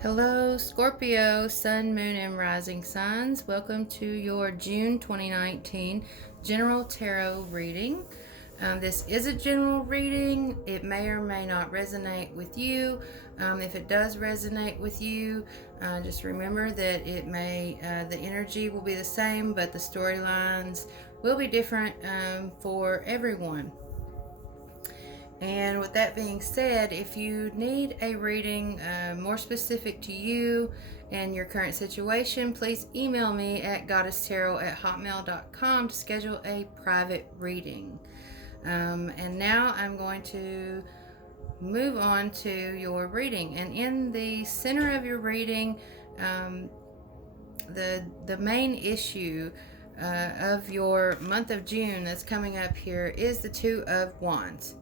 Hello, Scorpio, Sun, Moon, and Rising Signs. Welcome to your June 2019 General Tarot reading. This is a general reading. It may or may not resonate with you. If it does resonate with you, just remember that the energy will be the same, but the storylines will be different for everyone. And with that being said, if you need a reading more specific to you and your current situation, please email me at goddesstarot@hotmail.com to schedule a private reading. And now I'm going to move on to your reading. And in the center of your reading, the main issue of your month of June that's coming up here is the Two of Wands.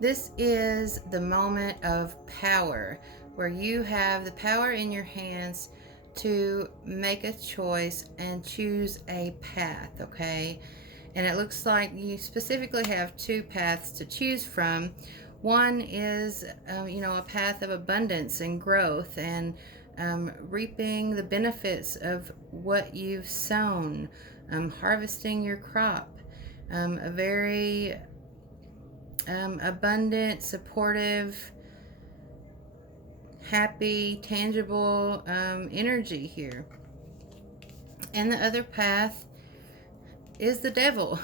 This is the moment of power where you have the power in your hands to make a choice and choose a path, okay? And it looks like you specifically have two paths to choose from. One is, a path of abundance and growth and reaping the benefits of what you've sown, harvesting your crop, a very abundant, supportive, happy, tangible energy here. And the other path is the devil.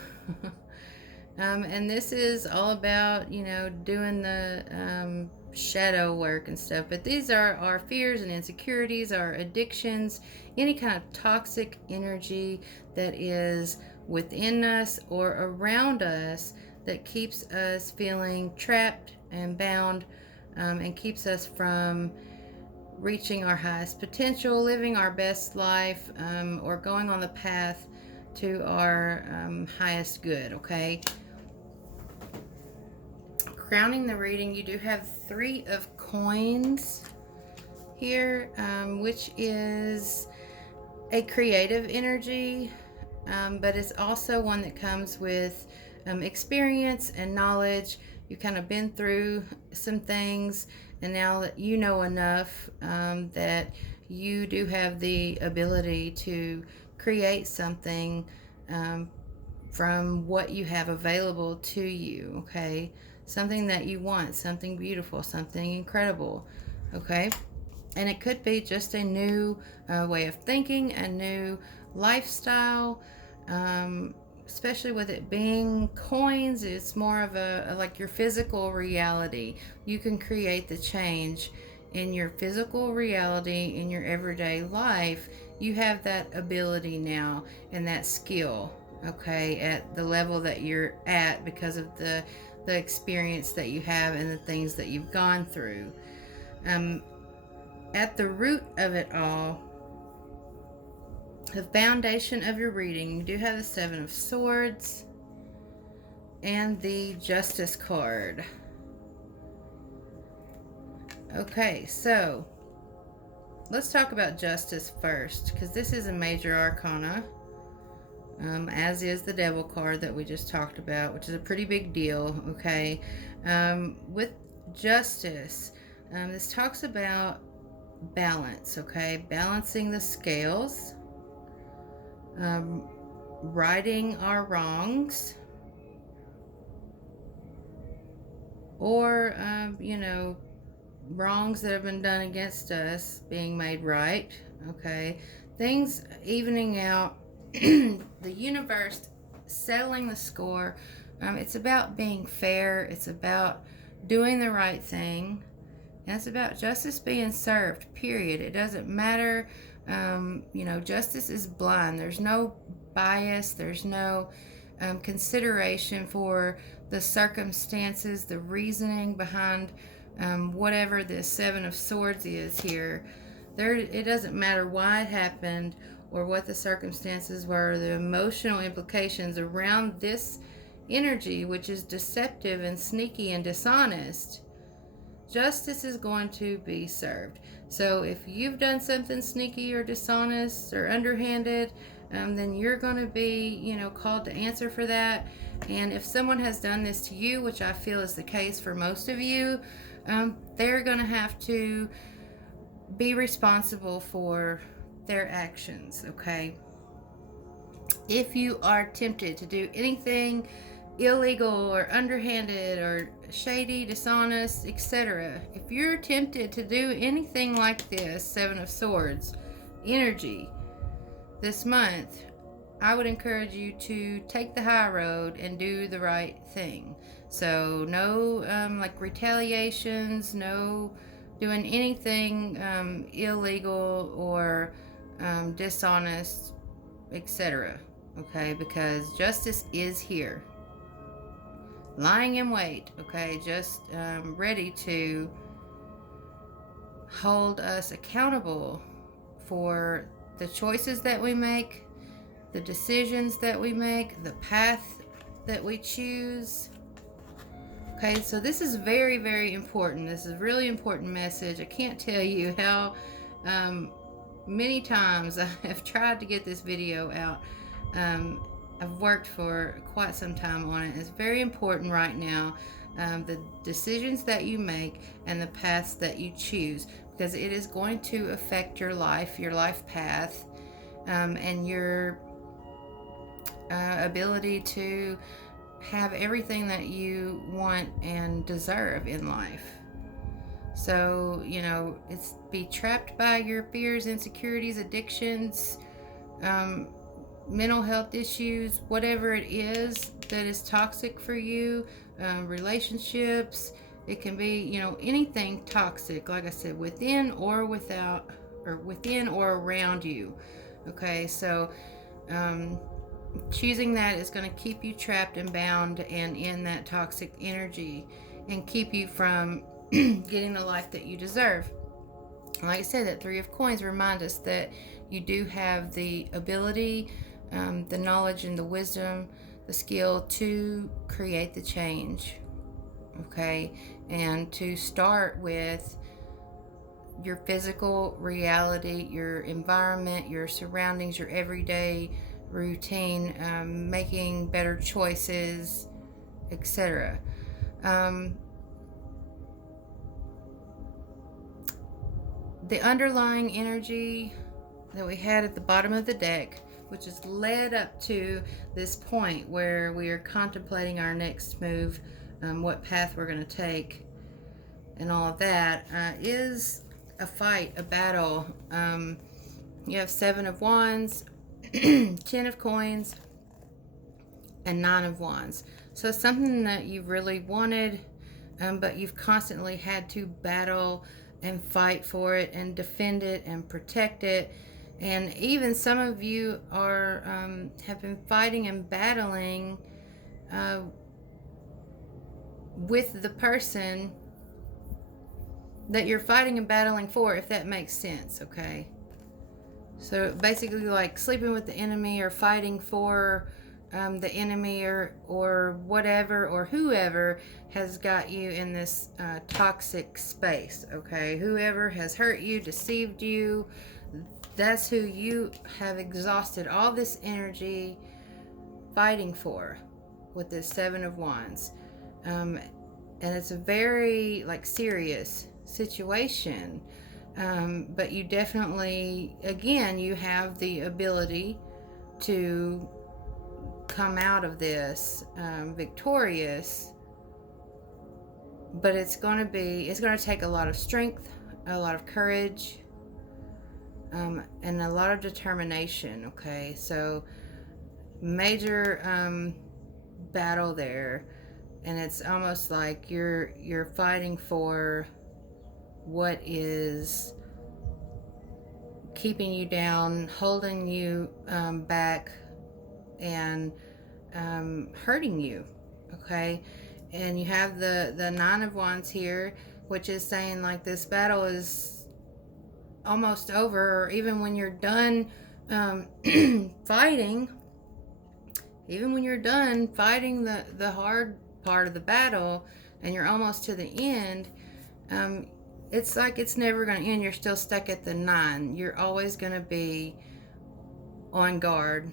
And this is all about, doing the shadow work and stuff. But these are our fears and insecurities, our addictions, any kind of toxic energy that is within us or around us that keeps us feeling trapped and bound, and keeps us from reaching our highest potential, living our best life, or going on the path to our highest good, okay? Crowning the reading, you do have Three of Coins here, which is a creative energy, but it's also one that comes with experience and knowledge. You've kind of been through some things, and now that you know enough, that you do have the ability to create something from what you have available to you, okay? Something that you want, something beautiful, something incredible, okay? And it could be just a new way of thinking, a new lifestyle, especially with it being coins. It's more of a like your physical reality. You can create the change in your physical reality in your everyday life. You have that ability now and that skill, okay, at the level that you're at because of the experience that you have and the things that you've gone through. At the root of it all, the foundation of your reading, you do have the Seven of Swords and the Justice card. Okay, so let's talk about justice first, because this is a major arcana, as is the Devil card that we just talked about, which is a pretty big deal, okay? With justice, this talks about balance, okay? Balancing the scales, righting our wrongs, or, wrongs that have been done against us being made right, okay? Things evening out, the universe settling the score. It's about being fair. It's about doing the right thing. And it's about justice being served, period. It doesn't matter. Justice is blind. There's no bias. There's no consideration for the circumstances, the reasoning behind whatever the Seven of Swords is here. It doesn't matter why it happened or what the circumstances were, the emotional implications around this energy, which is deceptive and sneaky and dishonest. Justice is going to be served. So if you've done something sneaky or dishonest or underhanded, then you're going to be, called to answer for that. And if someone has done this to you, which I feel is the case for most of you, they're going to have to be responsible for their actions, okay? If you are tempted to do anything illegal or underhanded or shady, dishonest, etc., if you're tempted to do anything like this, Seven of Swords energy this month, I would encourage you to take the high road and do the right thing. So no like retaliations, no doing anything illegal or dishonest, etc. Okay, because justice is here, lying in wait. Okay, just ready to hold us accountable for the choices that we make, the decisions that we make, the path that we choose. Okay, so this is very, very important. This is a really important message. I can't tell you how many times I have tried to get this video out. I've worked for quite some time on it. It's very important right now, the decisions that you make and the paths that you choose, because it is going to affect your life path, and your ability to have everything that you want and deserve in life. So, it's be trapped by your fears, insecurities, addictions, mental health issues, whatever it is that is toxic for you, relationships. It can be, anything toxic, like I said, within or without, or within or around you. Okay, so choosing that is going to keep you trapped and bound and in that toxic energy and keep you from getting the life that you deserve. Like I said, that Three of Coins remind us that you do have the ability, the knowledge and the wisdom, the skill to create the change. Okay, and to start with your physical reality, your environment, your surroundings, your everyday routine, making better choices, etc. The underlying energy that we had at the bottom of the deck, which has led up to this point where we are contemplating our next move, what path we're going to take, and all of that, is a fight, a battle. You have Seven of Wands, 10 of Coins, and 9 of Wands. So something that you really wanted, but you've constantly had to battle and fight for it and defend it and protect it. And even some of you are have been fighting and battling with the person that you're fighting and battling for, if that makes sense. Okay, so basically like sleeping with the enemy or fighting for the enemy or whatever or whoever has got you in this toxic space. Okay, whoever has hurt you, deceived you, that's who you have exhausted all this energy fighting for with this Seven of Wands. And it's a very serious situation, but you definitely, again, you have the ability to come out of this victorious, but it's going to take a lot of strength, a lot of courage, and a lot of determination. Okay, so major battle there, and it's almost like you're fighting for what is keeping you down, holding you back, and hurting you. Okay, and you have the Nine of Wands here, which is saying like this battle is almost over, or even when you're done fighting, even when you're done fighting the hard part of the battle and you're almost to the end, it's like it's never going to end. You're still stuck at the 9. You're always going to be on guard,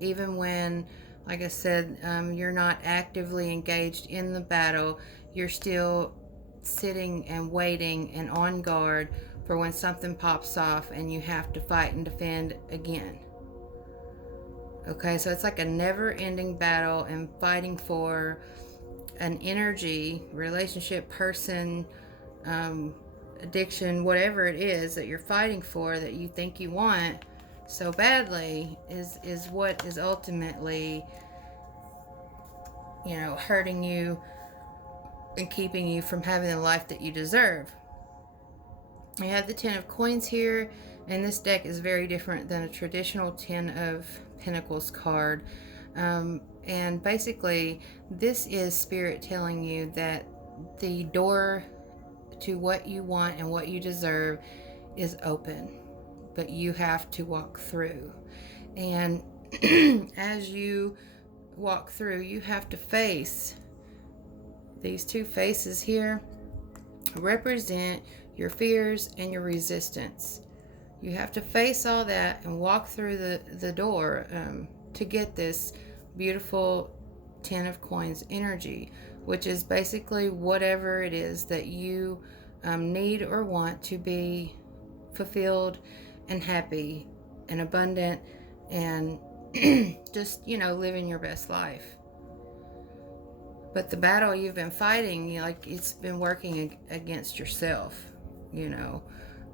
even when, like I said, you're not actively engaged in the battle. You're still sitting and waiting and on guard for when something pops off and you have to fight and defend again. Okay, so it's like a never ending battle and fighting for an energy, relationship, person, addiction, whatever it is that you're fighting for that you think you want so badly is what is ultimately, hurting you and keeping you from having the life that you deserve. You have the Ten of Coins here, and this deck is very different than a traditional Ten of Pentacles card. And basically, this is Spirit telling you that the door to what you want and what you deserve is open, but you have to walk through. And as you walk through, you have to face these two faces here, represent your fears and your resistance. You have to face all that and walk through the door to get this beautiful Ten of Coins energy, which is basically whatever it is that you need or want to be fulfilled and happy and abundant and just, living your best life. But the battle you've been fighting, it's been working against yourself, And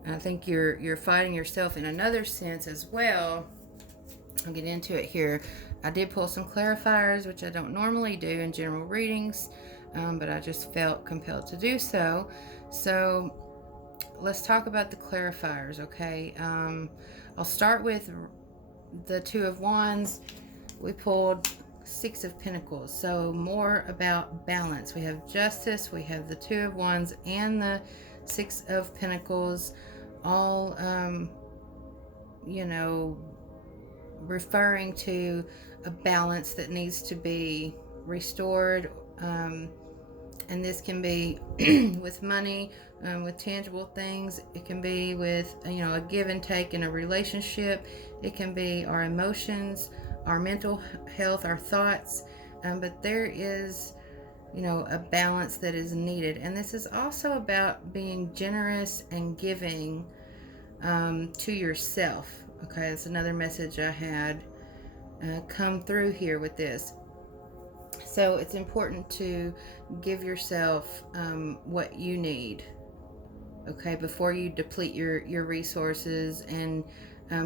I think you're fighting yourself in another sense as well. I'll get into it here. I did pull some clarifiers, which I don't normally do in general readings, but I just felt compelled to do so. So let's talk about the clarifiers, okay? I'll start with the Two of Wands. We pulled Six of Pentacles, so more about balance. We have Justice, we have the Two of Wands, and the Six of Pentacles, all referring to a balance that needs to be restored, and this can be with money, with tangible things. It can be with a give and take in a relationship. It can be our emotions, our mental health, our thoughts, but there is a balance that is needed. And this is also about being generous and giving to yourself. Okay, that's another message I had come through here with this. So it's important to give yourself what you need, okay, before you deplete your resources and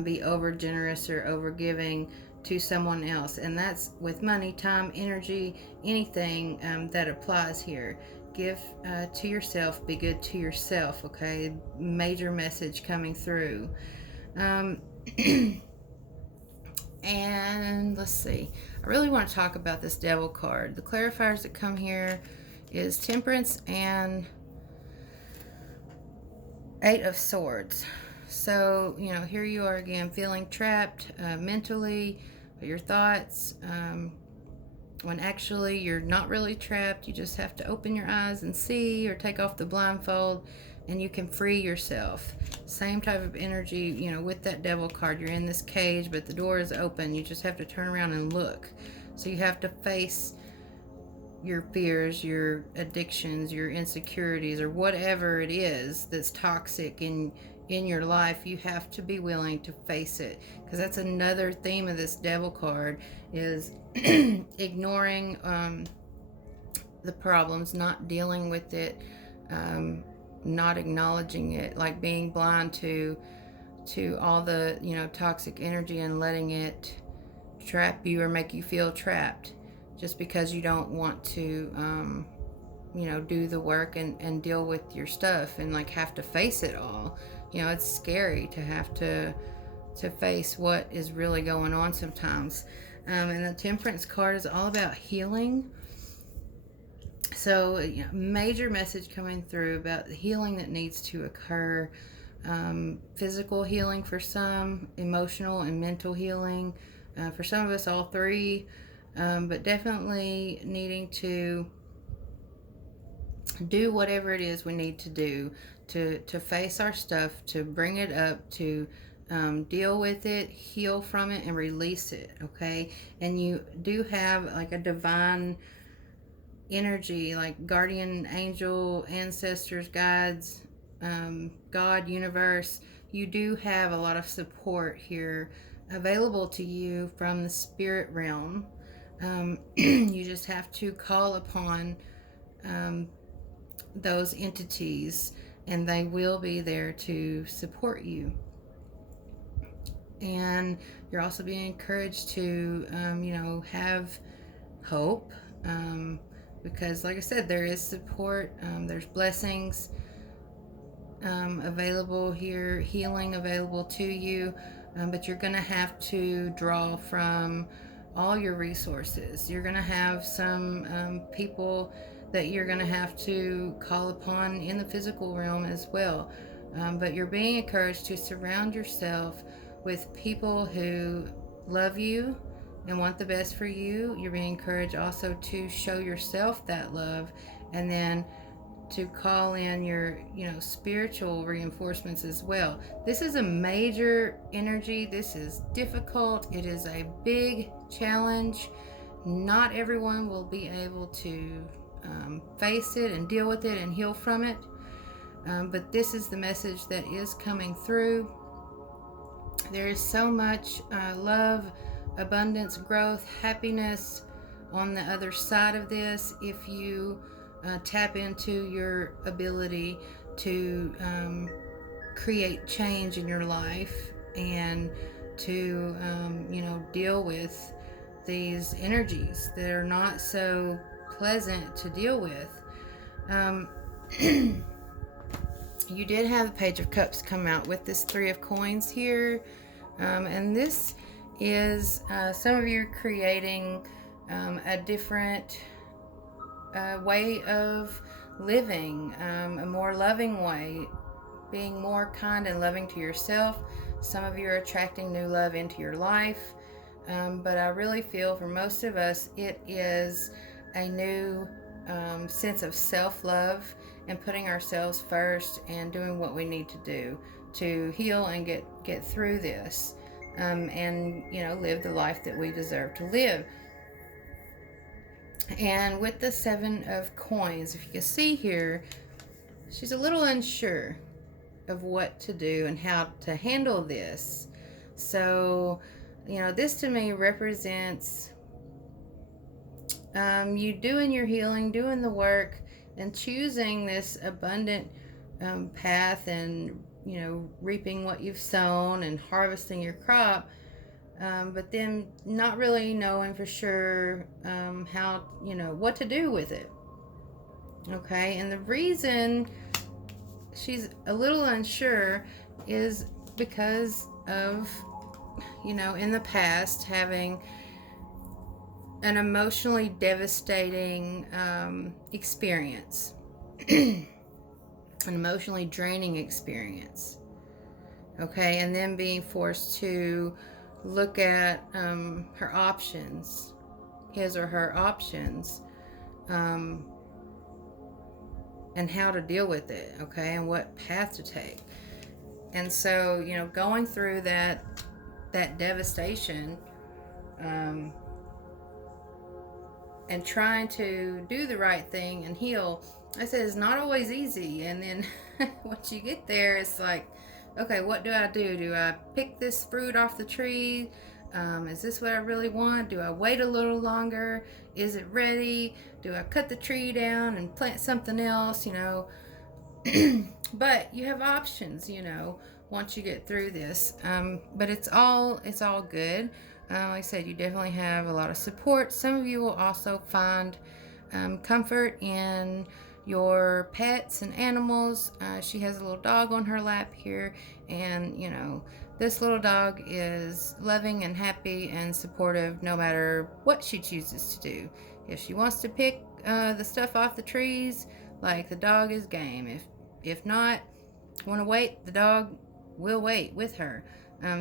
be over generous or over giving to someone else. And that's with money, time, energy, anything that applies here. Give to yourself, be good to yourself, okay? Major message coming through. And let's see, I really want to talk about this Devil card. The clarifiers that come here is Temperance and Eight of Swords. So, here you are again, feeling trapped mentally by your thoughts, when actually you're not really trapped. You just have to open your eyes and see, or take off the blindfold, and you can free yourself. Same type of energy, with that Devil card. You're in this cage, but the door is open. You just have to turn around and look. So you have to face your fears, your addictions, your insecurities, or whatever it is that's toxic in your life. You have to be willing to face it, because that's another theme of this Devil card, is ignoring the problems, not dealing with it, not acknowledging it, like being blind to all the toxic energy and letting it trap you or make you feel trapped, just because you don't want to do the work and deal with your stuff and have to face it all. It's scary to have to face what is really going on sometimes. And the Temperance card is all about healing. So, major message coming through about the healing that needs to occur. Physical healing for some, emotional and mental healing. For some of us, all three. But definitely needing to do whatever it is we need to do to face our stuff, to bring it up, to deal with it, heal from it, and release it, okay? And you do have like a divine energy, like guardian angel, ancestors, guides, God, universe. You do have a lot of support here available to you from the spirit realm. You just have to call upon um, those entities, and they will be there to support you. And you're also being encouraged to, have hope, because, like I said, there is support, there's blessings available here, healing available to you, but you're going to have to draw from all your resources. You're going to have some people that you're going to have to call upon in the physical realm as well. But you're being encouraged to surround yourself with people who love you and want the best for you. You're being encouraged also to show yourself that love, and then to call in your spiritual reinforcements as well. This is a major energy. This is difficult. It is a big challenge. Not everyone will be able to face it and deal with it and heal from it, but this is the message that is coming through. There is so much love, abundance, growth, happiness on the other side of this if you tap into your ability to create change in your life and to deal with these energies that are not so pleasant to deal with. You did have the Page of Cups come out with this Three of Coins here, and this is some of you creating a different way of living, a more loving way, being more kind and loving to yourself. Some of you are attracting new love into your life, but I really feel for most of us it is a new sense of self-love and putting ourselves first and doing what we need to do to heal and get through this, and live the life that we deserve to live. And with the Seven of Coins, if you can see here, she's a little unsure of what to do and how to handle this. So, this to me represents you doing your healing, doing the work, and choosing this abundant path, and reaping what you've sown and harvesting your crop, but then not really knowing for sure how what to do with it. Okay, and the reason she's a little unsure is because of in the past having an emotionally devastating experience, an emotionally draining experience. Okay, and then being forced to look at her options, his or her options, and how to deal with it, okay, and what path to take. And so, going through that devastation, and trying to do the right thing and heal, I said, it's not always easy. And then once you get there, it's like, okay, what do I do? Do I pick this fruit off the tree? Is this what I really want? Do I wait a little longer? Is it ready? Do I cut the tree down and plant something else? But you have options, once you get through this. But it's all good. Like I said, you definitely have a lot of support. Some of you will also find comfort in your pets and animals. She has a little dog on her lap here, and this little dog is loving and happy and supportive no matter what she chooses to do. If she wants to pick the stuff off the trees, like, the dog is game. If not, want to wait, the dog will wait with her.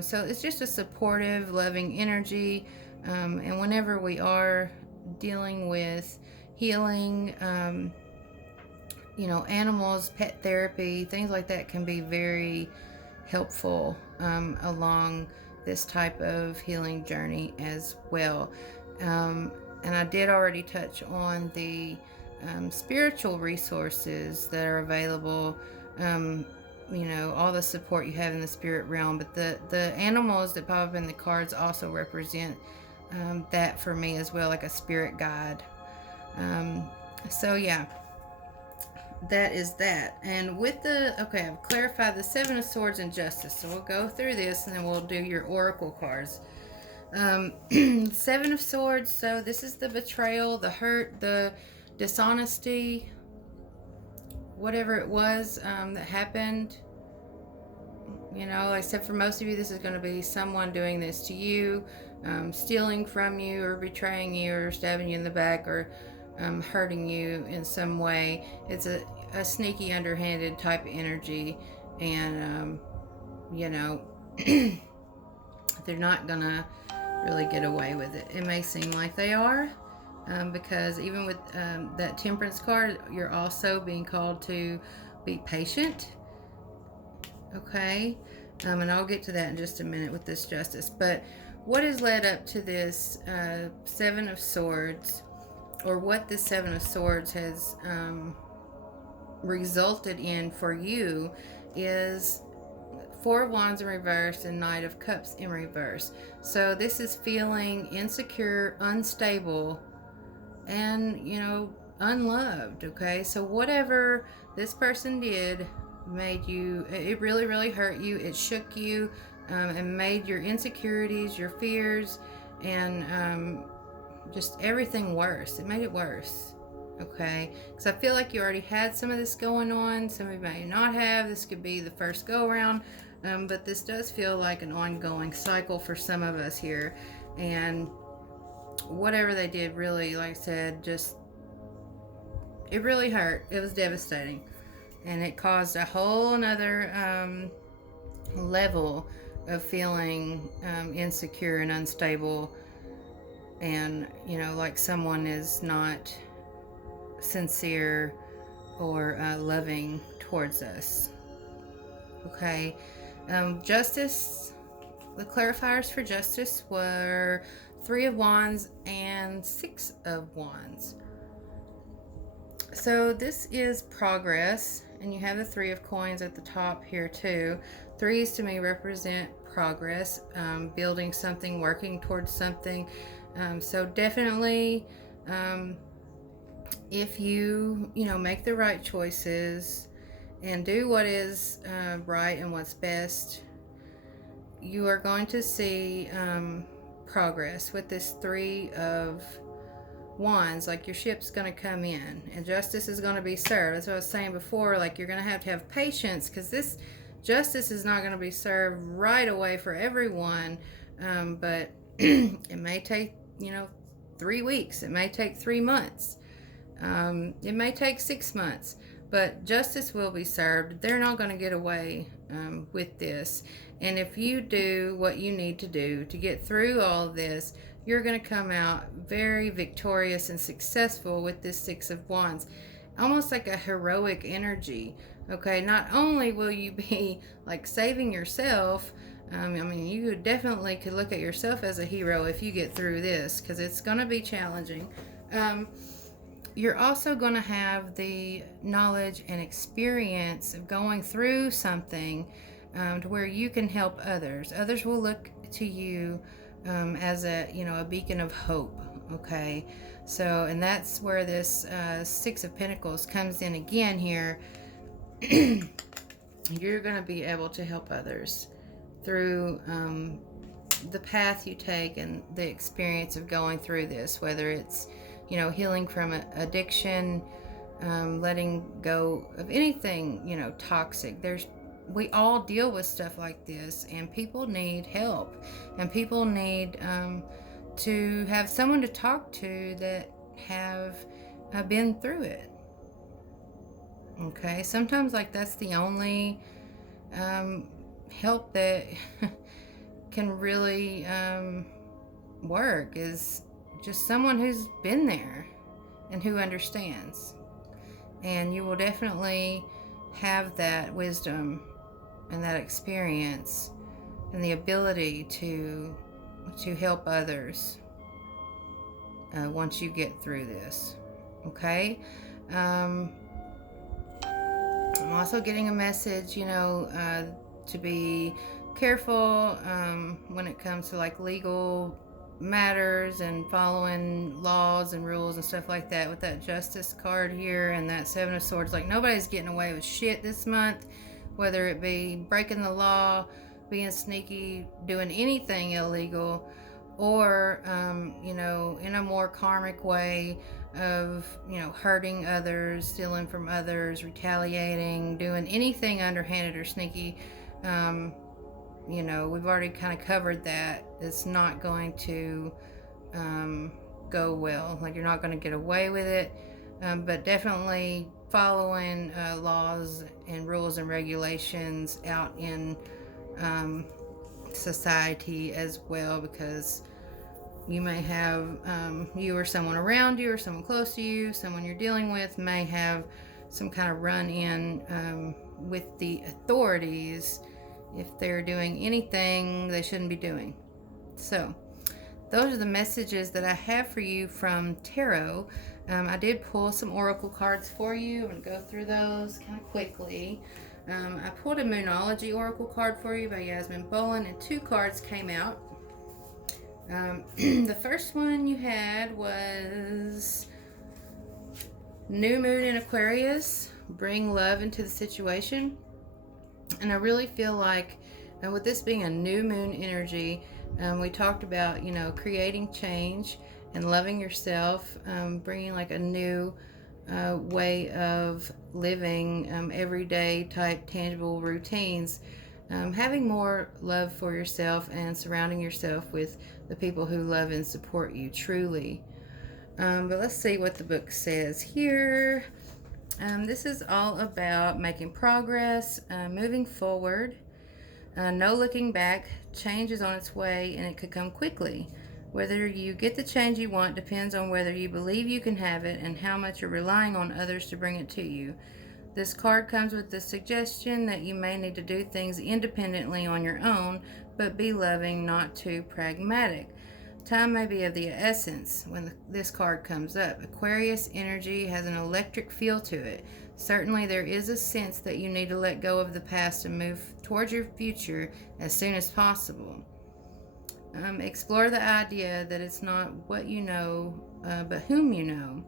So it's just a supportive, loving energy. And whenever we are dealing with healing, animals, pet therapy, things like that can be very helpful along this type of healing journey as well. And I did already touch on the spiritual resources that are available. All the support you have in the spirit realm, but the animals that pop up in the cards also represent that for me as well, like a spirit guide. So yeah, that is that. And with I've clarified the Seven of Swords and Justice. So we'll go through this and then we'll do your oracle cards. Seven of Swords. So this is the betrayal, the hurt, the dishonesty, whatever it was that happened. Like I said, for most of you, this is going to be someone doing this to you, stealing from you, or betraying you, or stabbing you in the back, or hurting you in some way. It's a sneaky, underhanded type of energy, and they're not gonna really get away with it. It may seem like they are, because even with that Temperance card, you're also being called to be patient. Okay, and I'll get to that in just a minute with this Justice. But what has led up to this Seven of Swords, or what the Seven of Swords has resulted in for you, is Four of Wands in reverse and Knight of Cups in reverse. So this is feeling insecure, unstable, and unloved. Okay, so whatever this person did made you, it really, really hurt you. It shook you, and made your insecurities, your fears, and just everything worse. It made it worse. Okay, because I feel like you already had some of this going on. Some of you may not have. This could be the first go around, but this does feel like an ongoing cycle for some of us here. And whatever they did, really, like I said, just, it really hurt. It was devastating, and it caused a whole another level of feeling insecure and unstable, and like someone is not sincere or loving towards us. Okay, Justice, the clarifiers for Justice were Three of Wands and Six of Wands. So this is progress, and you have the Three of Coins at the top here too. Threes to me represent progress, building something, working towards something. So definitely, if you make the right choices and do what is right and what's best, you are going to see progress with this Three of Wands. Like, your ship's going to come in and justice is going to be served. That's what I was saying before. Like, you're going to have patience, because this justice is not going to be served right away for everyone, but it may take 3 weeks. It may take 3 months. It may take 6 months, but justice will be served. They're not going to get away with this. And if you do what you need to do to get through all of this, you're going to come out very victorious and successful with this Six of Wands. Almost like a heroic energy. Okay, not only will you be like saving yourself, you definitely could look at yourself as a hero if you get through this, because it's going to be challenging. You're also going to have the knowledge and experience of going through something to where you can help others. Others will look to you as a beacon of hope. Okay, so, and that's where this Six of Pentacles comes in again here. You're going to be able to help others through the path you take and the experience of going through this, whether it's healing from addiction, letting go of anything toxic. We all deal with stuff like this, and people need help, and people need to have someone to talk to that have been through it. Okay, sometimes like that's the only help that can really work, is just someone who's been there and who understands. And you will definitely have that wisdom and that experience and the ability to help others once you get through this. Okay. I'm also getting a message, to be careful when it comes to like legal matters and following laws and rules and stuff like that with that justice card here and that seven of swords. Like, nobody's getting away with shit this month, whether it be breaking the law, being sneaky, doing anything illegal, or in a more karmic way of hurting others, stealing from others, retaliating, doing anything underhanded or sneaky. We've already kind of covered that. It's not going to go well. Like, you're not going to get away with it, but definitely following laws and rules and regulations out in society as well, because you may have you or someone around you or someone close to you, someone you're dealing with, may have some kind of run-in with the authorities if they're doing anything they shouldn't be doing. So those are the messages that I have for you from Tarot. I did pull some oracle cards for you. I'm going to go through those kind of quickly. I pulled a Moonology oracle card for you by Yasmin Bolin, and 2 cards came out. The first one you had was New Moon in Aquarius, bring love into the situation. And I really feel like with this being a new moon energy, we talked about, creating change and loving yourself, bringing like a new way of living, everyday type tangible routines, having more love for yourself and surrounding yourself with the people who love and support you truly. But let's see what the book says here. This is all about making progress, moving forward, no looking back. Change is on its way and it could come quickly. Whether you get the change you want depends on whether you believe you can have it and how much you're relying on others to bring it to you. This card comes with the suggestion that you may need to do things independently on your own, but be loving, not too pragmatic. Time may be of the essence when this card comes up. Aquarius energy has an electric feel to it. Certainly there is a sense that you need to let go of the past and move towards your future as soon as possible. Explore the idea that it's not what you know, but whom you know.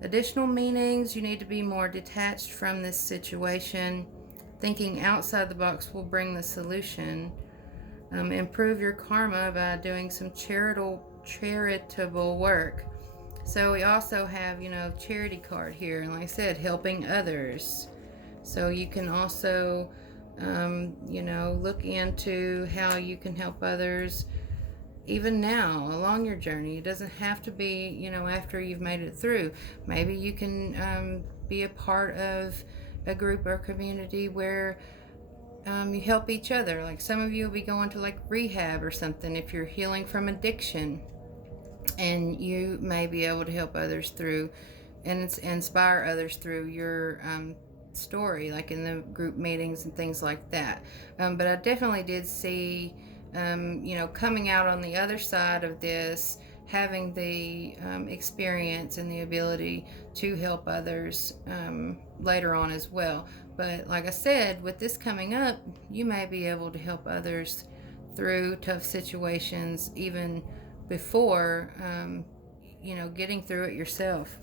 Additional meanings: you need to be more detached from this situation. Thinking outside the box will bring the solution. Improve your karma by doing some charitable work. So we also have, charity card here, and like I said, helping others. So you can also, look into how you can help others even now along your journey. It doesn't have to be, after you've made it through. Maybe you can be a part of a group or community where you help each other. Like, some of you will be going to like rehab or something if you're healing from addiction, and you may be able to help others through and inspire others through your story, like in the group meetings and things like that. But I definitely did see coming out on the other side of this, having the experience and the ability to help others later on as well. But like I said, with this coming up, you may be able to help others through tough situations even before getting through it yourself.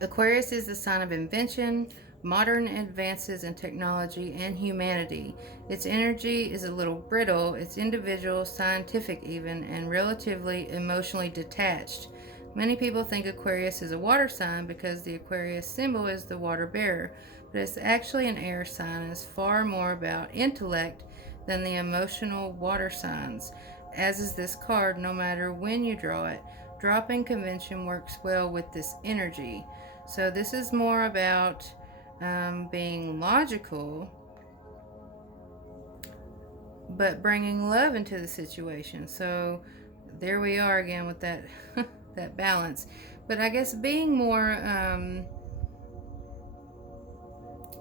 Aquarius is the sign of invention, modern advances in technology, and humanity. Its energy is a little brittle, it's individual, scientific even, and relatively emotionally detached. Many people think Aquarius is a water sign because the Aquarius symbol is the water bearer, but it's actually an air sign and is far more about intellect than the emotional water signs, as is this card. No matter when you draw it, dropping convention works well with this energy. So this is more about being logical, but bringing love into the situation. So there we are again with that that balance. But I guess being more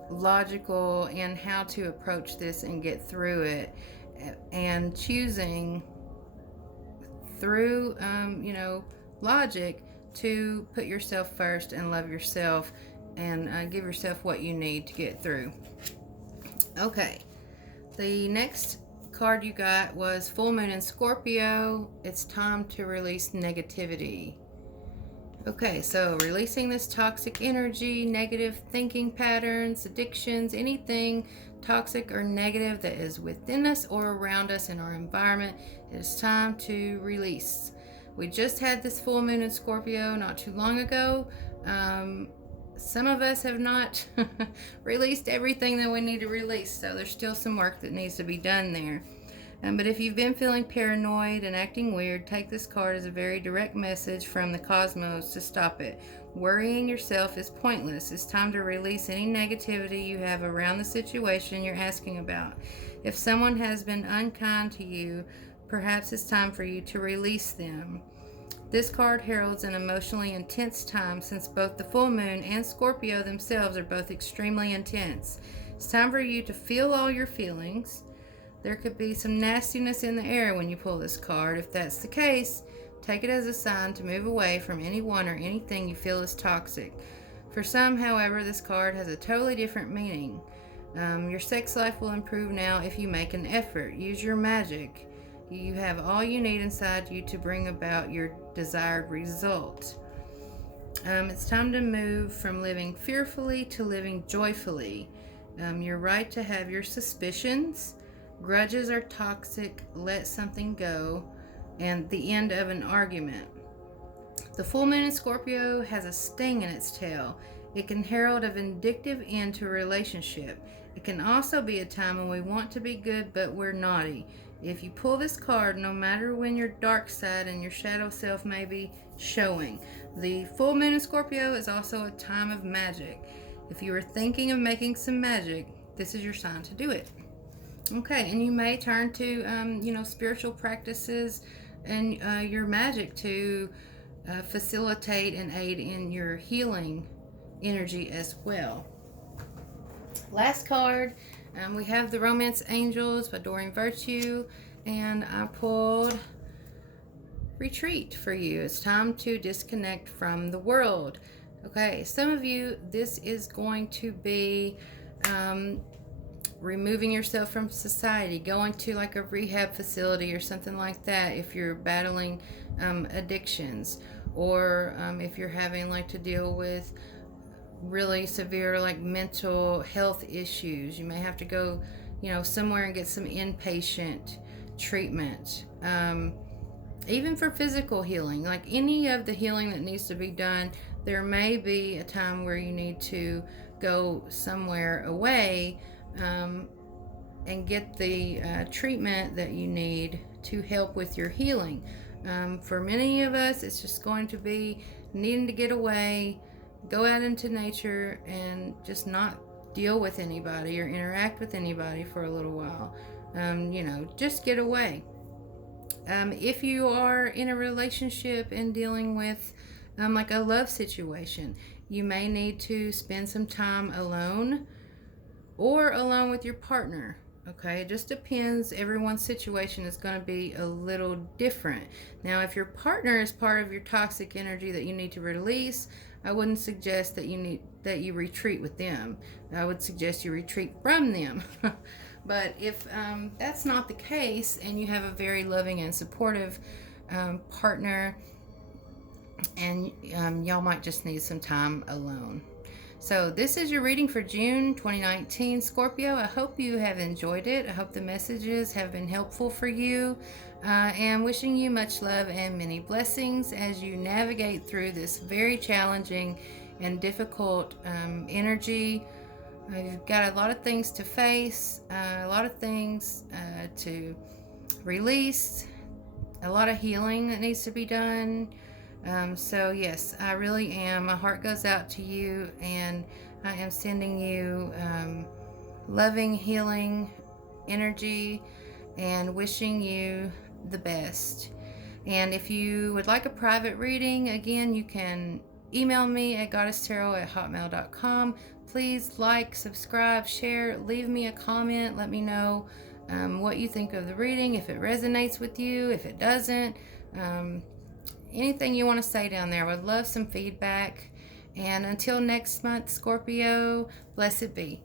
logical in how to approach this and get through it, and choosing through logic to put yourself first and love yourself and give yourself what you need to get through. Okay, the next card you got was Full Moon in Scorpio. It's time to release negativity. Okay, so releasing this toxic energy, negative thinking patterns, addictions, anything toxic or negative that is within us or around us in our environment, it is time to release. We just had this full moon in Scorpio not too long ago. Some of us have not released everything that we need to release, so there's still some work that needs to be done there. But if you've been feeling paranoid and acting weird, take this card as a very direct message from the cosmos to stop it. Worrying yourself is pointless. It's time to release any negativity you have around the situation you're asking about. If someone has been unkind to you, perhaps it's time for you to release them. This card heralds an emotionally intense time since both the full moon and Scorpio themselves are both extremely intense. It's time for you to feel all your feelings. There could be some nastiness in the air when you pull this card. If that's the case, take it as a sign to move away from anyone or anything you feel is toxic. For some, however, this card has a totally different meaning. Your sex life will improve now if you make an effort. Use your magic. You have all you need inside you to bring about your desired result. It's time to move from living fearfully to living joyfully. You're right to have your suspicions. Grudges are toxic. Let something go. And the end of an argument. The full moon in Scorpio has a sting in its tail. It can herald a vindictive end to a relationship. It can also be a time when we want to be good but we're naughty. If you pull this card, no matter when your dark side and your shadow self may be showing. The full moon in Scorpio is also a time of magic. If you are thinking of making some magic, this is your sign to do it. Okay, and you may turn to spiritual practices and your magic to facilitate and aid in your healing energy as well. Last card, we have the Romance Angels by Doreen Virtue, and I pulled Retreat for you. It's time to disconnect from the world. Okay, some of you, this is going to be removing yourself from society, going to like a rehab facility or something like that if you're battling addictions, or if you're having like to deal with really severe like mental health issues. You may have to go somewhere and get some inpatient treatment. Even for physical healing, like any of the healing that needs to be done, there may be a time where you need to go somewhere away and get the treatment that you need to help with your healing. For many of us, it's just going to be needing to get away, go out into nature, and just not deal with anybody or interact with anybody for a little while. Just get away. If you are in a relationship and dealing with like a love situation, you may need to spend some time alone or alone with your partner. Okay, it just depends. Everyone's situation is going to be a little different. Now, if your partner is part of your toxic energy that you need to release, I wouldn't suggest that you retreat with them. I would suggest you retreat from them. But if that's not the case, and you have a very loving and supportive partner, and y'all might just need some time alone. So this is your reading for June 2019, Scorpio. I hope you have enjoyed it. I hope the messages have been helpful for you. And wishing you much love and many blessings as you navigate through this very challenging and difficult energy. You've got a lot of things to face, a lot of things to release, a lot of healing that needs to be done. So yes, I really am. My heart goes out to you, and I am sending you loving, healing energy and wishing you the best. And if you would like a private reading, again, you can email me at goddesstarot@hotmail.com. Please like, subscribe, share, leave me a comment. Let me know what you think of the reading, if it resonates with you, if it doesn't. Anything you want to say down there. I would love some feedback. And until next month, Scorpio, blessed be.